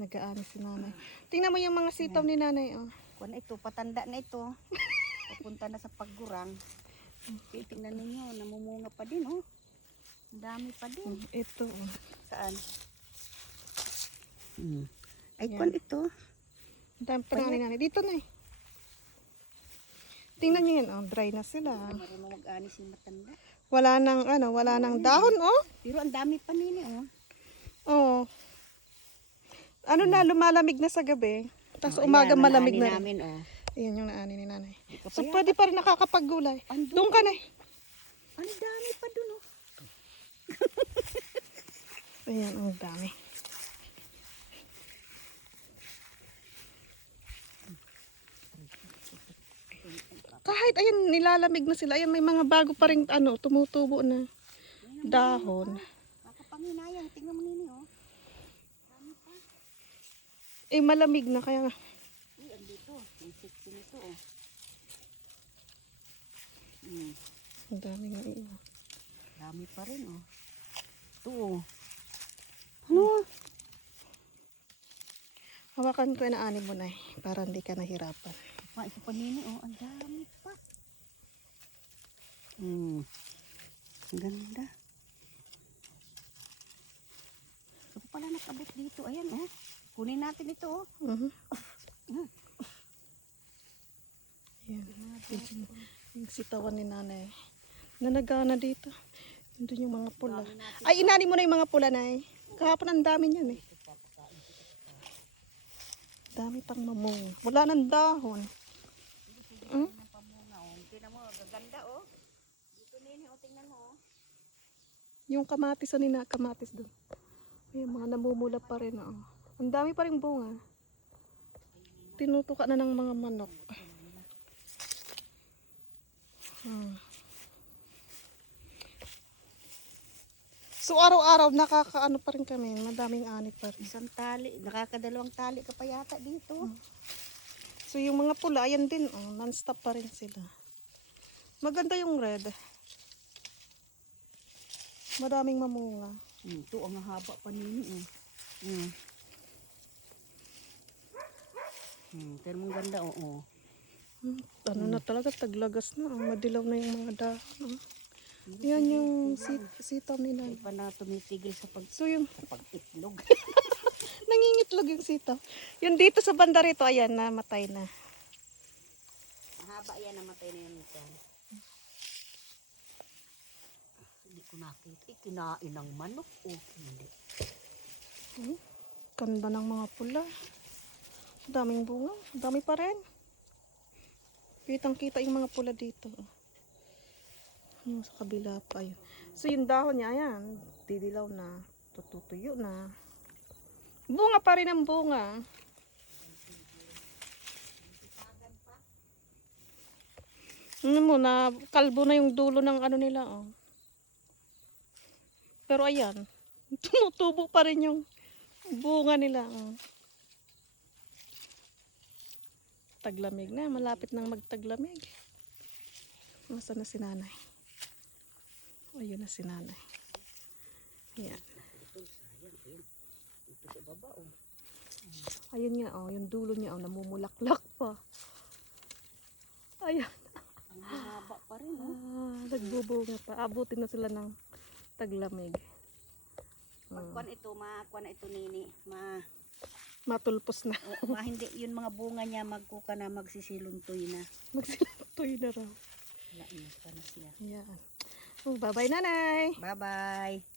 Nag-aani si nanay. Tingnan mo yung mga sitaw ni nanay. Oh. Kuan ito, patanda na ito. Papunta na sa paggurang. Titingnan ninyo, namumunga pa din oh. Ang dami pa din. Mm, Ito. Oh. Saan? Hmm. Ay, kuan ito. Ang dami pa nga ni nanay. Dito na eh. Tingnan niyo yan. Oh, dry na sila. Marunong mag-ani si matanda. Wala nang ano, wala nang dahon oh. Pero ang dami pa nini oh. Oo. Ano na, lumalamig na sa gabi. Tapos Oh, umaga ayan, malamig na namin oh. Ayan yung naani ni nanay. So pwede pa rin nakakapaggulay. Doon ka na eh. Ang dami pa dun oh. Ayan, ang dami. Kahit ayun, nilalamig na sila. Ayan, may mga bago pa rin ano, tumutubo na dahon. Makapanginayang. Tingnan mo nini oh. Eh, malamig na kaya nga. Uy, andito. Ang sexy nito oh. Hmm. Ang dami nga iyo. Dami pa rin oh. Ito oh. Ano? Hawakan ko na ani mo na eh, para hindi ka nahirapan. Pa, ito pa nini oh. Ang dami pa. Hmm. Ang ganda. Ito pala nakabot dito. Ayan oh. Kunin natin ito oh. Mhm. Yan. Yung, yung sitawan ni nanay. Nanagana dito. Doon yung mga pula. Ay, inani mo na yung mga pula na eh. Kahapon ang dami niyan eh. Dami pang mamong. Wala nang dahon. Hmm? Tingnan mo. Gaganda oh. Dito nini oh. Tingnan mo. Yung kamatis, ano na kamatis doon. May mga namumula pa rin. Oh. Ang dami pa rin bunga. Tinutuka na ng mga manok. Hmm. So araw-araw nakakaano pa rin kami, madaming ani pa rin. Isang tali. Nakakadalawang tali ka pa yata dito. So yung mga pula, ayan din, oh, non-stop pa rin sila. Maganda yung red. Madaming mamunga. Hmm, ito ang haba pa nini eh. Hmm. Hmm, pero mong ganda oo. Hmm, ano na talaga, taglagas na. Ang madilaw na yung mga dahon. Oh. Yan yung sit sitaw nila. Hindi pa na tumitigil sa pag So yung sa pag-itlog. nangingitlog yung sitaw. Yung dito sa banda rito, ayan, namatay na. Mahaba yan, namatay na minsan. Hindi ko nakita. Eh, kinain ng manok. Oh, hindi. Hmm? Ganda ng mga pula. Daming bunga. Dami pa rin. Kitang kita yung mga pula dito. Yung sa kabila pa yun. So yung dahon niya, ayan, didilaw na. Tututuyo na. Bunga pa rin ang bunga. Ano mo na, kalbo na yung dulo ng ano nila, oh. Pero ayan, tumutubo pa rin yung bunga nila. Oh. Taglamig na, malapit nang magtaglamig. Masa na si nanay? Ayun na si nanay. Ayan. Ayun. Nga, oh, yung dulo niya, oh, namumulaklak pa. Ayan. Ang pa rin, oh. Ah, nagbubunga pa. Abutin na sila ng taglamig. Pag kwan ito, makuha na ito nini. Ma, Matulpos na. oh, ma hindi, yun mga bunga niya, magkuka na, magsisiluntoy na. Magsilantoy na raw. Wala na pa na siya. Ayan. Oh, bye-bye, nanay. Bye-bye.